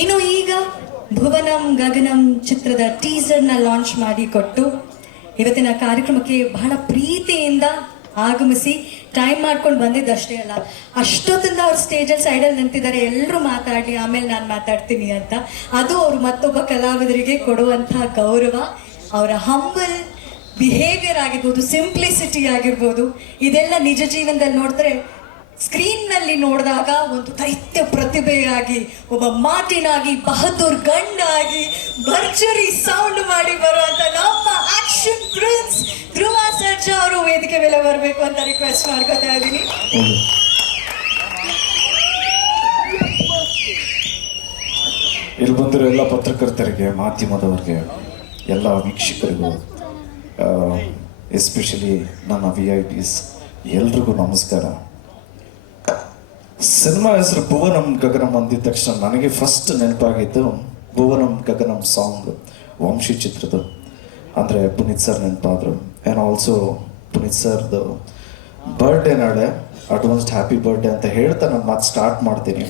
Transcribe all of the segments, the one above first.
ಇನ್ನು ಈಗ ಭುವನಂ ಗಗನಂ ಚಿತ್ರದ ಟೀಸರ್ನ ಲಾಂಚ್ ಮಾಡಿ ಕೊಟ್ಟು ಇವತ್ತಿನ ಕಾರ್ಯಕ್ರಮಕ್ಕೆ ಬಹಳ ಪ್ರೀತಿಯಿಂದ ಆಗಮಿಸಿ ಟೈಮ್ ಮಾಡ್ಕೊಂಡು ಬಂದಿದ್ದಷ್ಟೇ ಅಲ್ಲ, ಅಷ್ಟೊತ್ತಿಂದ ಅವ್ರು ಸ್ಟೇಜಲ್ಲಿ ಸೈಡಲ್ಲಿ ನಿಂತಿದ್ದಾರೆ ಎಲ್ಲರೂ ಮಾತಾಡಲಿ, ಆಮೇಲೆ ನಾನು ಮಾತಾಡ್ತೀನಿ ಅಂತ. ಅದು ಅವರು ಮತ್ತೊಬ್ಬ ಕಲಾವಿದರಿಗೆ ಕೊಡುವಂತಹ ಗೌರವ, ಅವರ ಹಂಬಲ್ ಬಿಹೇವಿಯರ್ ಆಗಿರ್ಬೋದು ಸಿಂಪ್ಲಿಸಿಟಿ ಆಗಿರ್ಬೋದು, ಇದೆಲ್ಲ ನಿಜ ಜೀವನದಲ್ಲಿ ನೋಡಿದ್ರೆ ಸ್ಕ್ರೀನ್ನಲ್ಲಿ ನೋಡಿದಾಗ ಒಂದು ದೈತ್ಯ ಪ್ರತಿಭೆಯಾಗಿ, ಒಬ್ಬ ಮಾಟಿನಾಗಿ ಬಹದ್ದೂರ್ ಗಂಡಾಗಿ, ಭರ್ಜರಿ ಸೌಂಡ್ ಮಾಡಿ ಬರುವಂತ ನಮ್ಮ ಆಕ್ಷನ್ ಪ್ರಿನ್ಸ್ ಧ್ರುವ ಸರ್ಜಾ ಅವರು ವೇದಿಕೆ ಮೇಲೆ ಬರಬೇಕು ಅಂತ ರಿಕ್ವೆಸ್ಟ್ ಮಾಡ್ಕೊತಾ ಇದ್ದೀನಿ. ಇಲ್ಲಿ ಬಂದಿರೋ ಎಲ್ಲ ಪತ್ರಕರ್ತರಿಗೆ, ಮಾಧ್ಯಮದವರಿಗೆ, ಎಲ್ಲ ವೀಕ್ಷಕರಿಗೂ ಎಸ್ಪೆಷಲಿ ನನ್ನ ವಿ ಐ ಪಿಸ್ ಎಲ್ರಿಗೂ ನಮಸ್ಕಾರ. ಸಿನಿಮಾ ಹೆಸರು ಭುವನಂ ಗಗನಂ ಅಂದಿದ ತಕ್ಷಣ ನನಗೆ ಫಸ್ಟ್ ನೆನಪಾಗಿದ್ದು ಭುವನಂ ಗಗನಂ ಸಾಂಗ್ ವಂಶಿ ಚಿತ್ರದ ಅಂದರೆ ಪುನೀತ್ ಸರ್ ನೆನಪಾದ್ರು. ಆ್ಯಂಡ್ ಆಲ್ಸೋ ಪುನೀತ್ ಸರ್ದು ಬರ್ಡೇ ನಾಳೆ ಅಡ್ವಾನ್ಸ್ಡ್ ಹ್ಯಾಪಿ ಬರ್ಡೇ ಅಂತ ಹೇಳ್ತಾ ನಾನು ಮಾತು ಸ್ಟಾರ್ಟ್ ಮಾಡ್ತೀನಿ.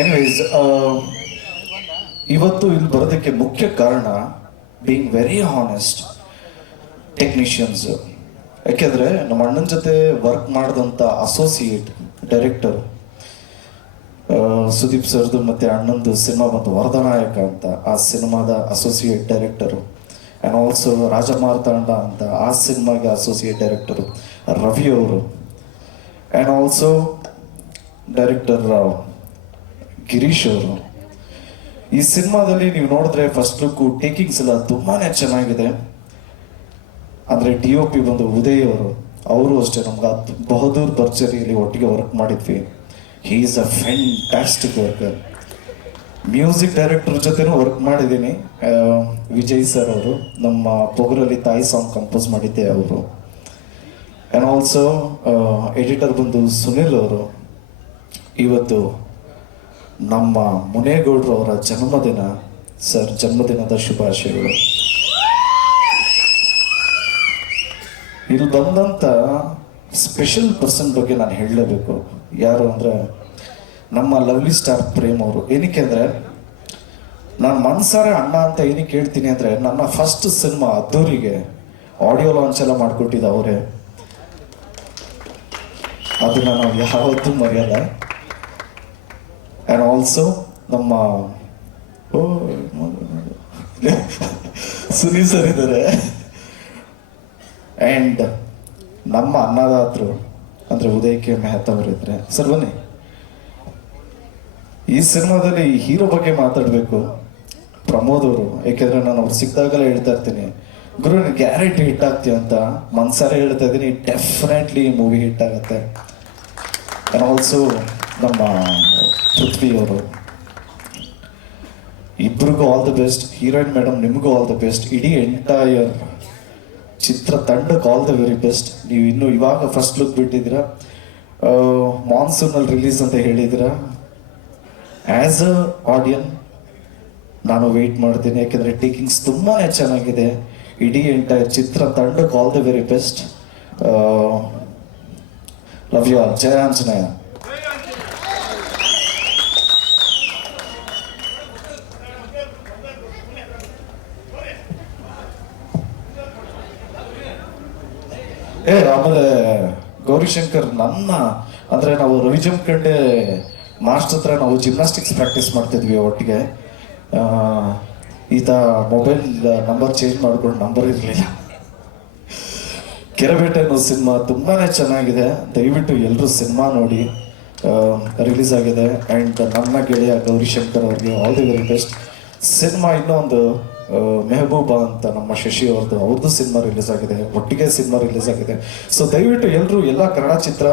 ಎನಿವೇಸ್ ಇವತ್ತು ಇಲ್ಲಿ ಬರೋದಕ್ಕೆ ಮುಖ್ಯ ಕಾರಣ ಬೀಯಿಂಗ್ ವೆರಿ ಹಾನೆಸ್ಟ್ ಟೆಕ್ನಿಷಿಯನ್ಸ್ ಯಾಕೆಂದ್ರೆ ನಮ್ಮ ಅಣ್ಣನ ಜೊತೆ ವರ್ಕ್ ಮಾಡಿದಂಥ ಅಸೋಸಿಯೇಟ್ ಡೈರೆಕ್ಟರ್ ಸುದೀಪ್ ಸರ್ದು ಮತ್ತೆ ಅಣ್ಣಂದು ಸಿನಿಮಾ ಬಂತು. ವರದನಾಯಕ ಅಂತ ಆ ಸಿನಿಮಾದ associate director and also Raja Marthanda ಅಂತ ಆ ಸಿನಿಮಾಗೆ ಅಸೋಸಿಯೇಟ್ ಡೈರೆಕ್ಟರು ರವಿ ಅವರು. ಆ್ಯಂಡ್ ಆಲ್ಸೋ ಡೈರೆಕ್ಟರ್ ಗಿರೀಶ್ ಅವರು. ಈ ಸಿನಿಮಾದಲ್ಲಿ ನೀವು ನೋಡಿದ್ರೆ ಫಸ್ಟ್ ಲುಕ್ ಟೇಕಿಂಗ್ಸ್ ಎಲ್ಲ ತುಂಬಾ ಚೆನ್ನಾಗಿದೆ. ಅಂದ್ರೆ ಡಿ ಒ ಪಿ ಬಂದು ಉದಯ್ ಅವರು ಅವರು ಅಷ್ಟೇ, ನಮ್ಗೆ ಅದು ಬಹದೂರ್ ಭರ್ಜರಿಯಲ್ಲಿ ಒಟ್ಟಿಗೆ ವರ್ಕ್ ಮಾಡಿದ್ವಿ. He is a fantastic worker music director ಜೊತೆನೂ ವರ್ಕ್ ಮಾಡಿದ್ದೀನಿ. ವಿಜಯ್ ಸರ್ ಅವರು, ನಮ್ಮ ಪೊಗರಲ್ಲಿ ತಾಯಿ ಸಾಂಗ್ ಕಂಪೋಸ್ ಮಾಡಿದ್ದೆ ಅವರು. ಆ್ಯಂಡ್ ಆಲ್ಸೋ ಎಡಿಟರ್ ಬಂದು ಸುನಿಲ್ ಅವರು. ಇವತ್ತು ನಮ್ಮ ಮುನೇಗೌಡರು ಅವರ ಜನ್ಮದಿನ ಸರ್ ಜನ್ಮದಿನದ ಶುಭಾಶಯಗಳು. ಇಲ್ಲಿ ಬಂದಂತ ಸ್ಪೆಷಲ್ ಪರ್ಸನ್ ಬಗ್ಗೆ ನಾನು ಹೇಳಲೇಬೇಕು. ಯಾರು ಅಂದ್ರೆ ನಮ್ಮ ಲವ್ಲಿ ಸ್ಟಾರ್ ಪ್ರೇಮ್ ಅವರು. ಏನಕ್ಕೆ ಅಂದ್ರೆ, ನಾನು ಮನ್ಸಾರೆ ಅಣ್ಣ ಅಂತ ಏನಕ್ಕೆ ಹೇಳ್ತೀನಿ ಅಂದ್ರೆ, ನನ್ನ ಫಸ್ಟ್ ಸಿನಿಮಾ ಅದ್ದೂರಿಗೆ ಆಡಿಯೋ ಲಾಂಚ್ ಎಲ್ಲ ಮಾಡಿಕೊಟ್ಟಿದ್ದ ಅವರೇ. ಅದನ್ನ ನಾನು ಯಾವತ್ತೂ ಮರೆಯಲ್ಲ. ಆ್ಯಂಡ್ ಆಲ್ಸೋ ನಮ್ಮ, ಓ, ಸುನೀಲ್ ಸರ್ ಇದ್ದಾರೆ ಆ್ಯಂಡ್ ನಮ್ಮ ಅನ್ನದಾತರು ಅಂದರೆ ಉದಯ ಕೆ ಮೆಹತಾ ಅವರು ಇದ್ದಾರೆ ಸರ್, ಬನ್ನಿ. ಈ ಸಿನಿಮಾದಲ್ಲಿ ಹೀರೋ ಬಗ್ಗೆ ಮಾತಾಡಬೇಕು. ಪ್ರಮೋದ್ ಅವರು ಯಾಕೆಂದ್ರೆ ನಾನು ಅವ್ರು ಸಿಕ್ಕಿದಾಗಲೇ ಹೇಳ್ತಾ ಇರ್ತೀನಿ. ಗುರು ಗ್ಯಾರಂಟಿ ಹಿಟ್ ಆಗ್ತೀವಿ ಅಂತ ಮನ್ಸಾರೆ ಹೇಳ್ತಾ ಇದ್ದೀನಿ. ಡೆಫಿನೆಟ್ಲಿ ಈ ಮೂವಿ ಹಿಟ್ ಆಗುತ್ತೆ. ಆಲ್ಸೋ ನಮ್ಮ ಪೃಥ್ವಿಯವರು ಇಬ್ರಿಗೂ all the best heroine madam, ನಿಮಗೂ ಆಲ್ ದ ಬೆಸ್ಟ್ ಇಡೀ ಎಂಟೈರ್ ಚಿತ್ರ ತಂಡಕ್ಕೆ ಆಲ್ ದ ವೆರಿ ಬೆಸ್ಟ್ ನೀವು ಇನ್ನು ಇವಾಗ ಫಸ್ಟ್ ಲುಕ್ ಬಿಟ್ಟಿದ್ದೀರಾ? ಮಾನ್ಸೂನಲ್ಲಿ ರಿಲೀಸ್ ಅಂತ ಹೇಳಿದ್ದೀರಾ? ಆ್ಯಸ್ ಅ ಆಡಿಯನ್ ನಾನು ವೇಟ್ ಮಾಡ್ತೀನಿ. ಯಾಕೆಂದರೆ ಟೇಕಿಂಗ್ಸ್ ತುಂಬಾ ಚೆನ್ನಾಗಿದೆ. ಇಡೀ ಎಂಟೈರ್ ಚಿತ್ರ ತಂಡಕ್ಕೆ all the very best love you all Jaya Anjaneya. ಏ, ಆಮೇಲೆ ಗೌರಿಶಂಕರ್ ನನ್ನ, ಅಂದ್ರೆ ನಾವು ರವಿ ಕಂಡೆ ಮಾಸ್ಟರ್ ಹತ್ರ ನಾವು ಜಿಮ್ನಾಸ್ಟಿಕ್ಸ್ ಪ್ರಾಕ್ಟೀಸ್ ಮಾಡ್ತಿದ್ವಿ ಒಟ್ಟಿಗೆ. ಈತ ಮೊಬೈಲ್ ನಂಬರ್ ಚೇಂಜ್ ಮಾಡ್ಕೊಂಡು ನಂಬರ್ ಇರಲಿಲ್ಲ. ಕೆರೆಬೇಟೆ ಅನ್ನೋ ಸಿನಿಮಾ ತುಂಬಾನೇ ಚೆನ್ನಾಗಿದೆ. ದಯವಿಟ್ಟು ಎಲ್ಲರೂ ಸಿನಿಮಾ ನೋಡಿ ರಿಲೀಸ್ ಆಗಿದೆ. ಆ್ಯಂಡ್ ನನ್ನ ಗೆಳೆಯ ಗೌರಿಶಂಕರ್ ಅವ್ರಿಗೆ all the very best cinema ಇನ್ನೊಂದು ಮೆಹಬೂಬಾ ಅಂತ ನಮ್ಮ ಶಶಿ ಅವ್ರದ್ದು ಅವ್ರದ್ದು ಸಿನಿಮಾ ರಿಲೀಸ್ ಆಗಿದೆ, ಒಟ್ಟಿಗೆ ಸಿನಿಮಾ ರಿಲೀಸ್ ಆಗಿದೆ. ಸೊ ದಯವಿಟ್ಟು ಎಲ್ಲರೂ ಎಲ್ಲ ಕನ್ನಡ ಚಿತ್ರ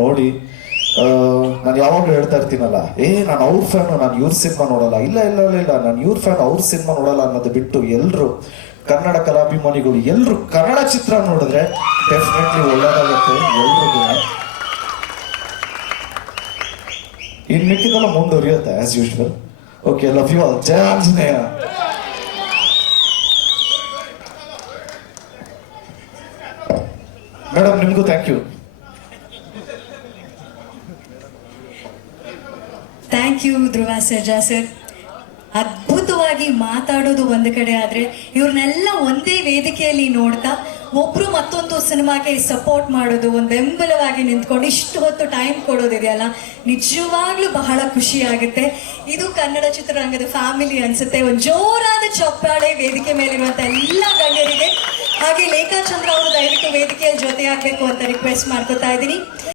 ನೋಡಿ. ನಾನು ಯಾವಾಗಲೂ ಹೇಳ್ತಾ ಇರ್ತೀನಲ್ಲ, ಏ, ನಾನು ಅವ್ರ ಫ್ಯಾನು ನಾನು ಇವ್ರ ಸಿನಿಮಾ ನೋಡಲ್ಲ. ಇಲ್ಲ ಇಲ್ಲ ಇಲ್ಲ ನಾನು ಇವ್ರ ಫ್ಯಾನ್ ಅವ್ರ ಸಿನಿಮಾ ನೋಡಲ್ಲ ಅನ್ನೋದು ಬಿಟ್ಟು ಎಲ್ಲರೂ ಕನ್ನಡ ಕಲಾಭಿಮಾನಿಗಳು ಎಲ್ಲರೂ ಕನ್ನಡ ಚಿತ್ರ ನೋಡಿದ್ರೆ ಡೆಫಿನೆಟ್ಲಿ ಒಳ್ಳೇದಾಗುತ್ತೆ ಎಲ್ರಿಗೂ. ಇನ್ ಮಿಕ್ಕಿದೆಲ್ಲ ಮುಂದುವರಿಯುತ್ತೆ as usual okay love you all Jaya Anjaneya. Madam, ನಿಮಗೂ thank you thank you Dhruva Sarja sir. ಅದ್ಭುತವಾಗಿ ಮಾತಾಡೋದು ಒಂದು ಕಡೆ ಆದ್ರೆ ಇವ್ರನ್ನೆಲ್ಲ ಒಂದೇ ವೇದಿಕೆಯಲ್ಲಿ ನೋಡ್ತಾ ಒಬ್ರು ಮತ್ತೊಂದು ಸಿನಿಮಾಗೆ ಸಪೋರ್ಟ್ ಮಾಡೋದು, ಒಂದು ಬೆಂಬಲವಾಗಿ ನಿಂತ್ಕೊಂಡು ಇಷ್ಟು ಹೊತ್ತು ಟೈಮ್ ಕೊಡೋದಿದೆಯಲ್ಲ, ನಿಜವಾಗ್ಲೂ ಬಹಳ ಖುಷಿ ಆಗುತ್ತೆ ಇದು ಕನ್ನಡ ಚಿತ್ರರಂಗದ ಫ್ಯಾಮಿಲಿ ಅನ್ಸುತ್ತೆ. ಒಂದು ಜೋರಾದ ಚಪ್ಪಾಳೆ ವೇದಿಕೆ ಮೇಲಿರುವಂತ ಎಲ್ಲ ಗಣ್ಯರಿಗೆ. ಹಾಗೆ ಲೇಖಾಚಂದ್ರ ಅವರು ದಯವಿಟ್ಟು ವೇದಿಕೆಯಲ್ಲಿ ಜೊತೆಯಾಗಬೇಕು ಅಂತ ರಿಕ್ವೆಸ್ಟ್ ಮಾಡ್ಕೊತಾ ಇದ್ದೀನಿ.